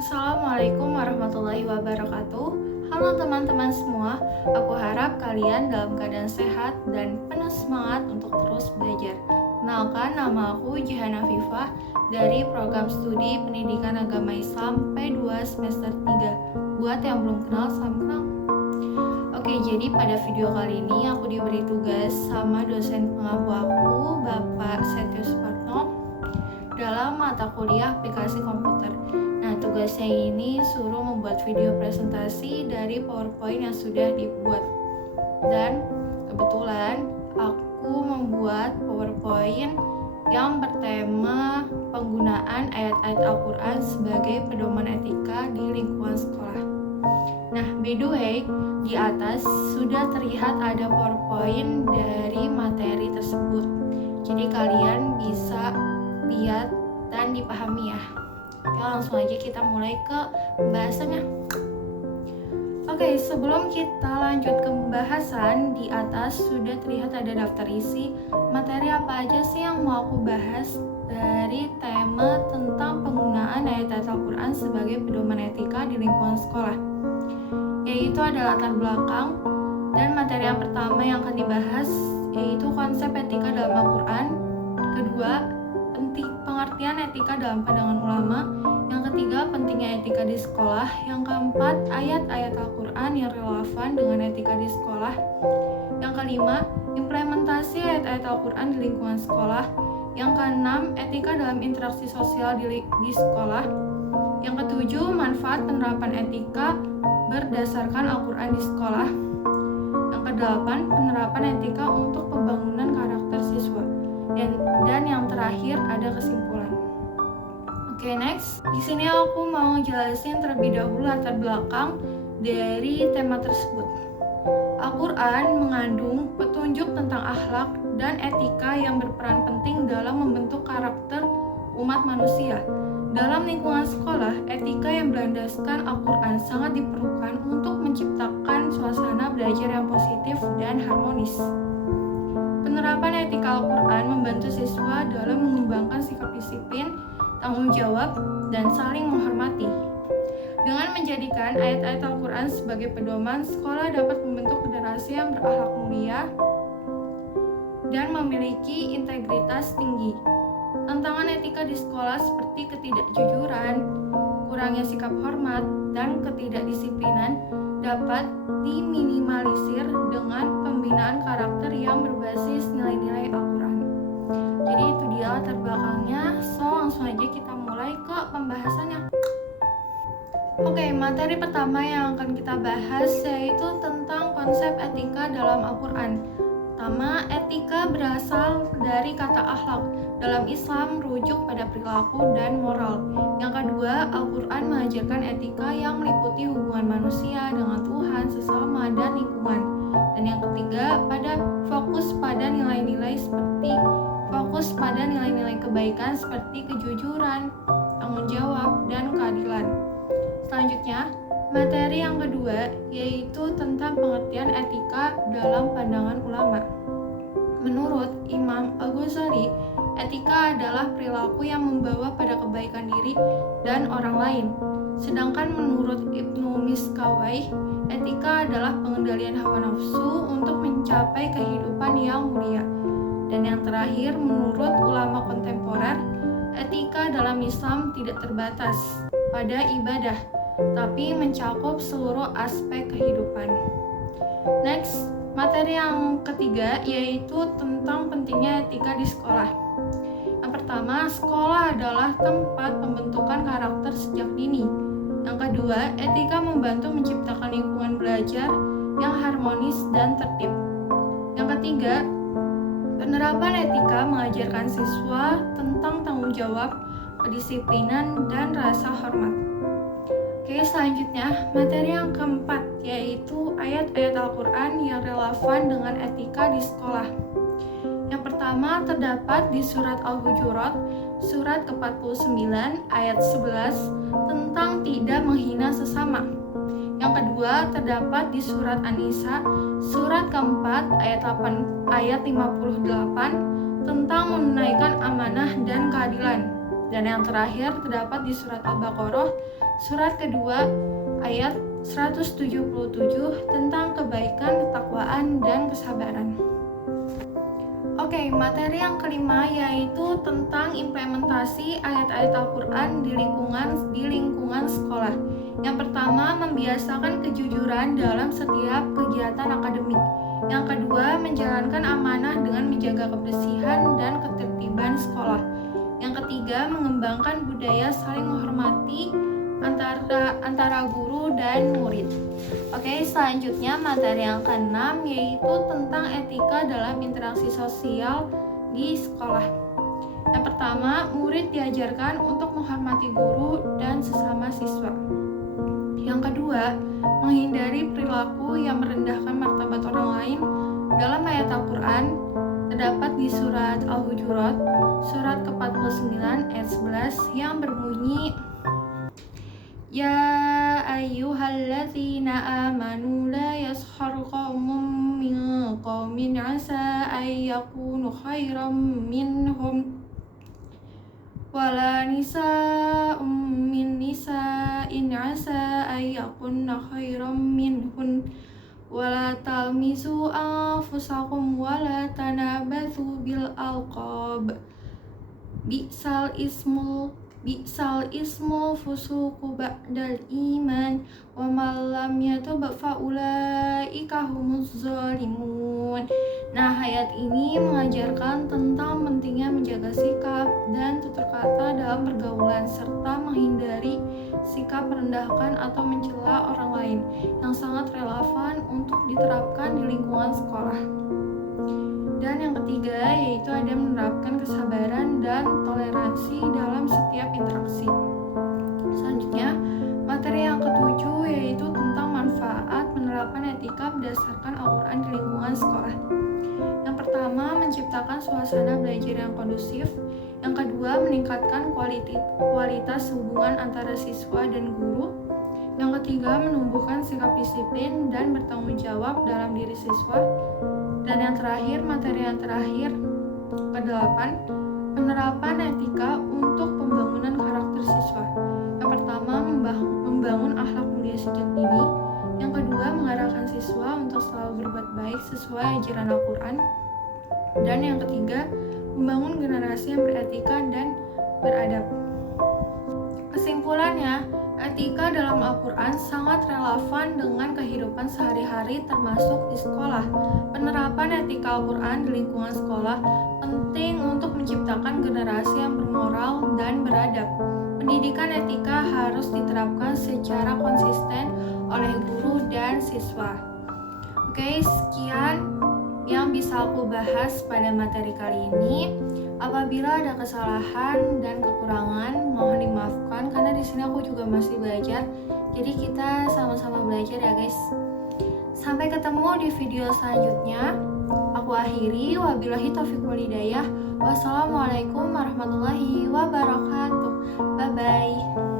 Assalamualaikum warahmatullahi wabarakatuh. Halo teman-teman semua, aku harap kalian dalam keadaan sehat dan penuh semangat untuk terus belajar. Kenalkan, nama aku Jihan Afifah dari program studi Pendidikan Agama Islam P2 semester 3. Buat yang belum kenal, salam kenal. Oke, jadi pada video kali ini aku diberi tugas sama dosen pengampu aku, Bapak Setio Suparno, dalam mata kuliah aplikasi komputer. Nah, tugasnya ini suruh membuat video presentasi dari PowerPoint yang sudah dibuat. Dan kebetulan aku membuat PowerPoint yang bertema penggunaan ayat-ayat Al-Quran sebagai pedoman etika di lingkungan sekolah. Nah, by the way, di atas sudah terlihat ada PowerPoint dari materi tersebut. Jadi kalian bisa lihat dan dipahami ya. Oke, langsung aja kita mulai ke pembahasannya. Oke, sebelum kita lanjut ke pembahasan, di atas sudah terlihat ada daftar isi materi apa aja sih yang mau aku bahas dari tema tentang penggunaan ayat-ayat Al-Quran sebagai pedoman etika di lingkungan sekolah, yaitu ada latar belakang, dan materi yang pertama yang akan dibahas yaitu konsep etika dalam Al-Quran. Kedua, pengertian etika dalam pandangan ulama. Yang ketiga, pentingnya etika di sekolah. Yang keempat, ayat-ayat Al-Quran yang relevan dengan etika di sekolah. Yang kelima, implementasi ayat-ayat Al-Quran di lingkungan sekolah. Yang keenam, etika dalam interaksi sosial di sekolah. Yang ketujuh, manfaat penerapan etika berdasarkan Al-Quran di sekolah. Yang kedelapan, penerapan etika untuk pembangunan karakter siswa. Dan yang terakhir ada kesimpulan. Oke, next. Di sini aku mau jelasin terlebih dahulu latar belakang dari tema tersebut. Al-Quran mengandung petunjuk tentang akhlak dan etika yang berperan penting dalam membentuk karakter umat manusia. Dalam lingkungan sekolah, etika yang berlandaskan Al-Quran sangat diperlukan untuk menciptakan suasana belajar yang positif dan harmonis. Penerapan etika Al-Quran membantu siswa dalam mengembangkan sikap disiplin, tanggung jawab, dan saling menghormati. Dengan menjadikan ayat-ayat Al-Quran sebagai pedoman, sekolah dapat membentuk generasi yang berakhlak mulia dan memiliki integritas tinggi. Tantangan etika di sekolah seperti ketidakjujuran, kurangnya sikap hormat, dan ketidakdisiplinan dapat diminimalisir dengan pembinaan karakter yang berbasis nilai-nilai Al-Quran. Jadi itu dia latar belakangnya. So, langsung aja kita mulai ke pembahasannya. Oke, materi pertama yang akan kita bahas yaitu tentang konsep etika dalam Al-Quran. Pertama, etika berasal dari kata akhlak. Dalam Islam merujuk pada perilaku dan moral. Yang kedua, Al-Quran mengajarkan etika yang meliputi hubungan manusia dengan Tuhan, sesama, dan lingkungan. Dan yang ketiga, fokus pada nilai-nilai kebaikan seperti kejujuran, tanggung jawab, dan keadilan. Selanjutnya, materi yang kedua yaitu tentang pengertian etika dalam pandangan ulama. Menurut Imam Al-Ghazali, etika adalah perilaku yang membawa pada kebaikan diri dan orang lain. Sedangkan menurut Ibnu Miskawayh, etika adalah pengendalian hawa nafsu untuk mencapai kehidupan yang mulia. Dan yang terakhir, menurut ulama kontemporer, etika dalam Islam tidak terbatas pada ibadah, tapi mencakup seluruh aspek kehidupan. Next, materi yang ketiga yaitu tentang pentingnya etika di sekolah. Yang pertama, sekolah adalah tempat pembentukan karakter sejak dini. Yang kedua, etika membantu menciptakan lingkungan belajar yang harmonis dan tertib. Yang ketiga, penerapan etika mengajarkan siswa tentang tanggung jawab, kedisiplinan, dan rasa hormat. Oke, selanjutnya materi yang keempat yaitu ayat-ayat Al-Quran yang relevan dengan etika di sekolah. Yang pertama terdapat di surat Al-Hujurat, surat ke-49 ayat 11 tentang tidak menghina sesama. Yang kedua terdapat di surat An-Nisa, surat ke-4 ayat 58 tentang menunaikan amanah dan keadilan. Dan yang terakhir terdapat di surat Al-Baqarah, surat kedua ayat 177 tentang kebaikan, ketakwaan, dan kesabaran. Oke, materi yang kelima yaitu tentang implementasi ayat-ayat Al-Quran di lingkungan sekolah. Yang pertama, membiasakan kejujuran dalam setiap kegiatan akademik. Yang kedua, menjalankan amanah dengan menjaga kebersihan dan ketertiban sekolah. Yang ketiga, mengembangkan budaya saling menghormati antara guru dan murid. Oke, selanjutnya materi yang keenam yaitu tentang etika dalam interaksi sosial di sekolah. Yang pertama, murid diajarkan untuk menghormati guru dan sesama siswa. Yang kedua, menghindari perilaku yang merendahkan martabat orang lain. Dalam ayat Al-Quran terdapat di surat Al-Hujurat, surat ke-49 ayat 11 yang berbunyi, Ya ayyuhalladzina amanu la yaskhar qaumun min qaumin asa ay yakunu khairam minhum wala nisa'um min nisa'in asa ay yakunna khairam minhun wala talmizu anfusakum wala tanabathu bil alqab Bi'sal ismul fusuku ba'dal iman wa man lam yatub fa ulaika humuz zalimun. Nah, ayat ini mengajarkan tentang pentingnya menjaga sikap dan tutur kata dalam pergaulan serta menghindari sikap merendahkan atau mencela orang lain yang sangat relevan untuk diterapkan di lingkungan sekolah. Dan yang ketiga yaitu ada menerapkan kesabaran dan toleransi dalam setiap interaksi. Selanjutnya, materi yang ketujuh yaitu tentang manfaat penerapan etika berdasarkan Al-Quran di lingkungan sekolah. Yang pertama, menciptakan suasana belajar yang kondusif. Yang kedua, meningkatkan kualitas hubungan antara siswa dan guru. Yang ketiga, menumbuhkan sikap disiplin dan bertanggung jawab dalam diri siswa. Dan yang terakhir, materi yang terakhir ke-8, penerapan etika untuk pembangunan karakter siswa. Yang pertama, membangun akhlak mulia sejak dini. Yang kedua, mengarahkan siswa untuk selalu berbuat baik sesuai ajaran Al-Quran. Dan yang ketiga, membangun generasi yang beretika dan beradab. Kesimpulannya, etika dalam Al-Quran sangat relevan dengan kehidupan sehari-hari termasuk di sekolah. Penerapan etika Al-Quran di lingkungan sekolah penting untuk menciptakan generasi yang bermoral dan beradab. Pendidikan etika harus diterapkan secara konsisten oleh guru dan siswa. Oke, sekian yang bisa aku bahas pada materi kali ini. Apabila ada kesalahan dan kekurangan, mohon dimaafkan karena di sini aku juga masih belajar. Jadi kita sama-sama belajar ya guys. Sampai ketemu di video selanjutnya. Aku akhiri, wabillahi taufiq wal hidayah. Wassalamualaikum warahmatullahi wabarakatuh. Bye bye.